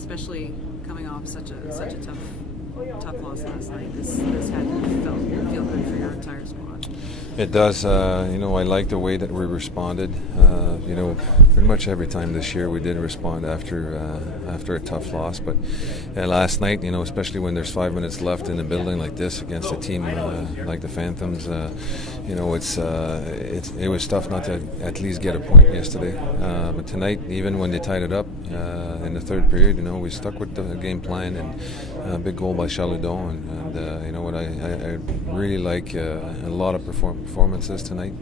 especially coming off such a tough loss last night. This had to feel good for your entire squad. It does. I like the way that we responded. Pretty much every time this year we did respond after a tough loss. But last night, especially when there's 5 minutes left in the building like this against a team like the Phantoms, it was tough not to at least get a point yesterday. But tonight, even when they tied it up in the third period, we stuck with the game plan, and a big goal by Chaludeau. And you know what, I really like a lot of performances tonight,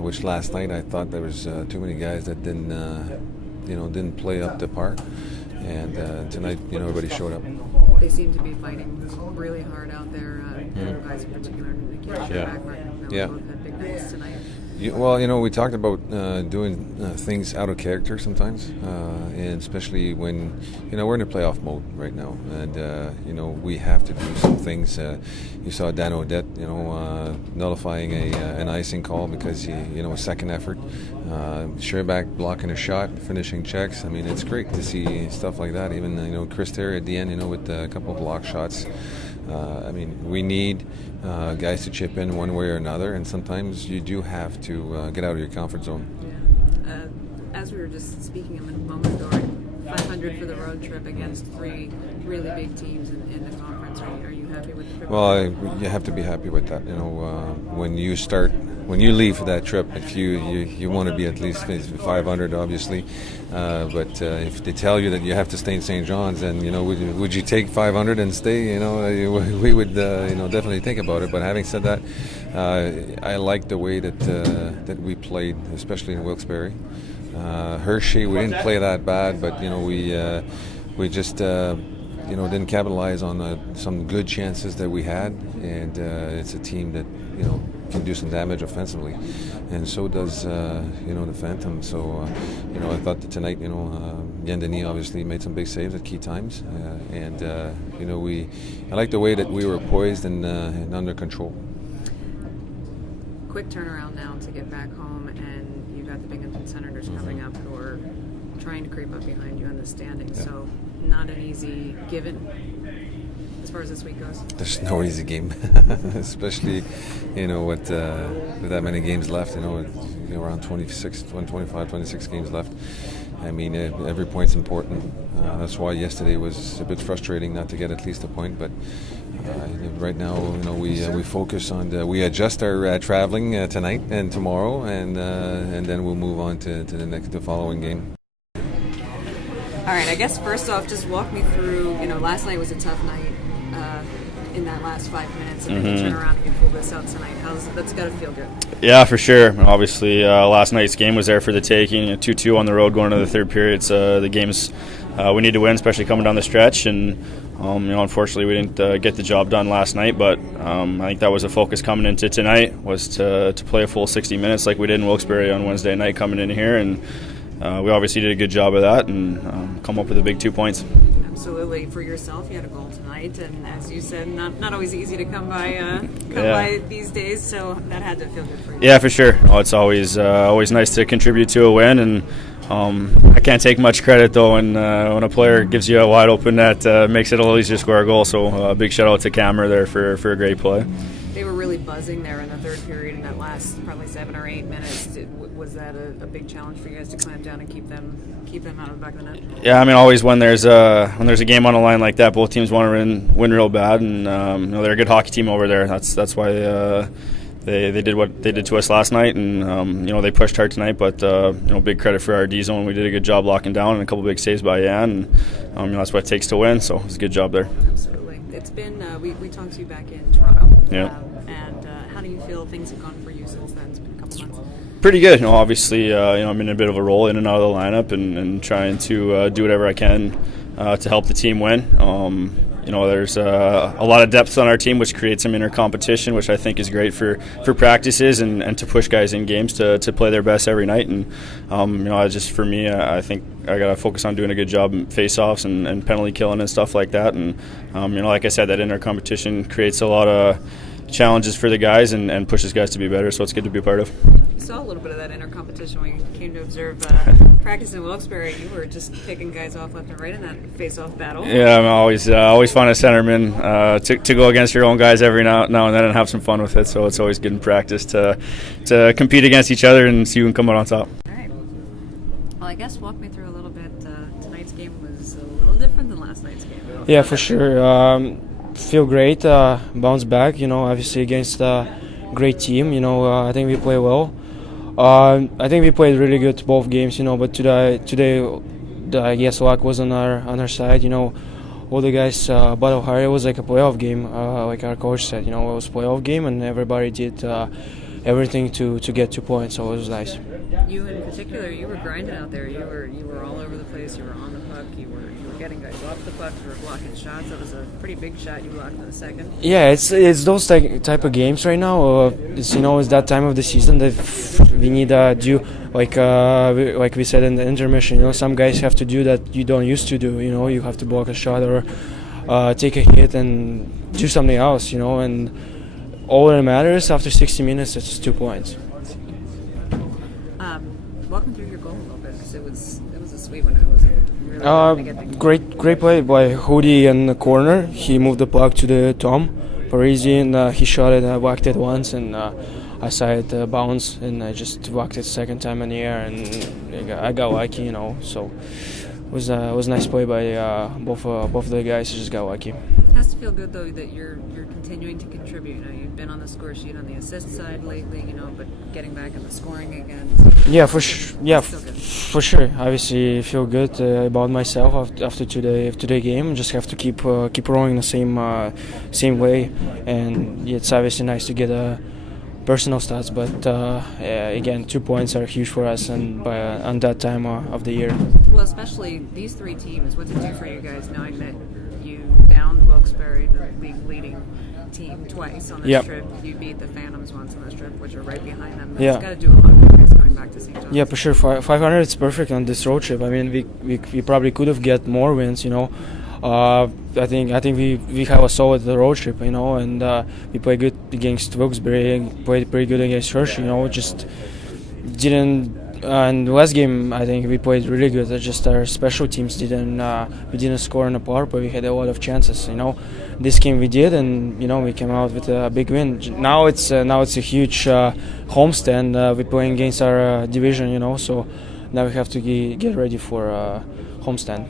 which last night I thought there was too many guys that didn't play up to par. And tonight, everybody showed up. They seem to be fighting really hard out there. Guys in particular, Nikita, Scherbak, MacMillan, both had big goals tonight. We talked about doing things out of character sometimes, and especially when we're in a playoff mode right now, and we have to do some things. You saw Dan Odette, nullifying an icing call because a second effort. Scherbak blocking a shot, finishing checks. I mean, it's great to see stuff like that. Even Chris Terry at the end, with a couple of block shots. We need guys to chip in one way or another, and sometimes you do have to get out of your comfort zone. Yeah. As we were just speaking a moment ago, 500 for the road trip against three really big teams in the conference. Are you happy with the trip? Well, you have to be happy with that. When you leave for that trip, if you want to be at least 500, obviously. But if they tell you that you have to stay in St. John's, then would you take 500 and stay? We would definitely think about it. But having said that, I like the way that we played, especially in Wilkes-Barre. Hershey, we didn't play that bad, but we just didn't capitalize on some good chances that we had, and it's a team that can do some damage offensively, and so does the Phantoms. So I thought that tonight Yandini obviously made some big saves at key times, and I like the way that we were poised and under control. Quick turnaround now to get back home, and you've got the Binghamton Senators coming up who are trying to creep up behind you in the standings. Yeah. So not an easy given as far as this week goes. There's no easy game, especially with that many games left. Around 26 games left. Every point's important. That's why yesterday was a bit frustrating not to get at least a point. But right now, we focus on we adjust our traveling tonight and tomorrow, and then we'll move on to the following game. All right. I guess first off, just walk me through. Last night was a tough night. In that last 5 minutes, and then you turn around and you pull this out tonight. That's got to feel good. Yeah, for sure. Obviously, last night's game was there for the taking. 2-2 on the road going into the third period. It's the games we need to win, especially coming down the stretch. And unfortunately, we didn't get the job done last night. But I think that was a focus coming into tonight, was to play a full 60 minutes like we did in Wilkes-Barre on Wednesday night coming in here. And we obviously did a good job of that and come up with the big 2 points. Absolutely. For yourself, you had a goal tonight, and as you said, not always easy to come by these days, so that had to feel good for you. Yeah, for sure. It's always nice to contribute to a win, and I can't take much credit, though, when a player gives you a wide open net, makes it a little easier to score a goal, so a big shout-out to Cameron there for a great play. They were really buzzing there in the third period in that last probably 7 or 8 minutes. Was that a big challenge for you guys to clamp down and keep them out of the back of the net? Yeah, always when there's a game on the line like that, both teams want to win real bad, and they're a good hockey team over there. That's why they did what they did to us last night, and they pushed hard tonight. But big credit for our D zone. We did a good job locking down, and a couple big saves by Yan, and that's what it takes to win. So it's a good job there. Absolutely. It's been we talked to you back in Toronto. Yeah. And how do you feel things have gone for you since then? It's been a couple months. Pretty good. Obviously, I'm in a bit of a role in and out of the lineup, and trying to do whatever I can to help the team win. There's a lot of depth on our team, which creates some inner competition, which I think is great for practices and to push guys in games to play their best every night. And for me, I think I got to focus on doing a good job in face-offs and penalty killing and stuff like that. And like I said, that inner competition creates a lot of challenges for the guys and pushes guys to be better. So it's good to be a part of. You saw a little bit of that inner competition when you came to observe practice in Wilkes-Barre. You were just picking guys off left and right in that face-off battle. Yeah, I'm always fun as centerman to go against your own guys every now and then and have some fun with it. So it's always good in practice to compete against each other and see who can come out on top. All right. Well, I guess walk me through a little bit. Tonight's game was a little different than last night's game. Yeah, for sure. Feel great. Bounce back. Obviously against a great team. I think we play well. I think we played really good both games. But today, I guess luck was on our side. All the guys battled hard. It was like a playoff game, like our coach said. It was a playoff game, and everybody did everything to get 2 points. So it was nice. You in particular, you were grinding out there. You were all over the place. You were on the puck. You were getting guys off the puck. You were blocking shots. That was a pretty big shot you blocked in the second. Yeah, it's those type of games right now. It's that time of the season that we need to do like we said in the intermission. Some guys have to do that you don't used to do. You have to block a shot or take a hit and do something else. And all that matters after 60 minutes, it's 2 points. Walk me through your goal a little bit because it was a sweet one. It was really great play by Hoodie in the corner. He moved the puck to the Tom Parisi and he shot it. I whacked it once and I saw it bounce and I just whacked it second time in the air and I got lucky. So it was a nice play by both of the guys. Just got lucky. It has to feel good though that you're continuing to contribute. You've been on the score sheet on the assist side lately, but getting back in the scoring again. Yeah, for sure. Yeah, for sure. Obviously, I feel good about myself after today game. Just have to keep rowing the same way, and it's obviously nice to get personal stats. But again, 2 points are huge for us, and on that time of the year. Well, especially these three teams. What's it do for you guys knowing that you downed Wilkes-Barre, the league leading team, twice on this trip? You beat the Phantoms once on this trip, which are right behind them. That's got to do a lot for you guys going back to St. John's. Yeah, for sure. 500 is perfect on this road trip. I mean, we probably could have get more wins. I think we have a solid road trip. And we played good against Wilkes-Barre and played pretty good against Hershey. Just didn't. And last game, I think we played really good. Just our special teams didn't score in the power play. We had a lot of chances. This game we did, and we came out with a big win. Now it's a huge homestand. We're playing against our division. So now we have to get ready for homestand.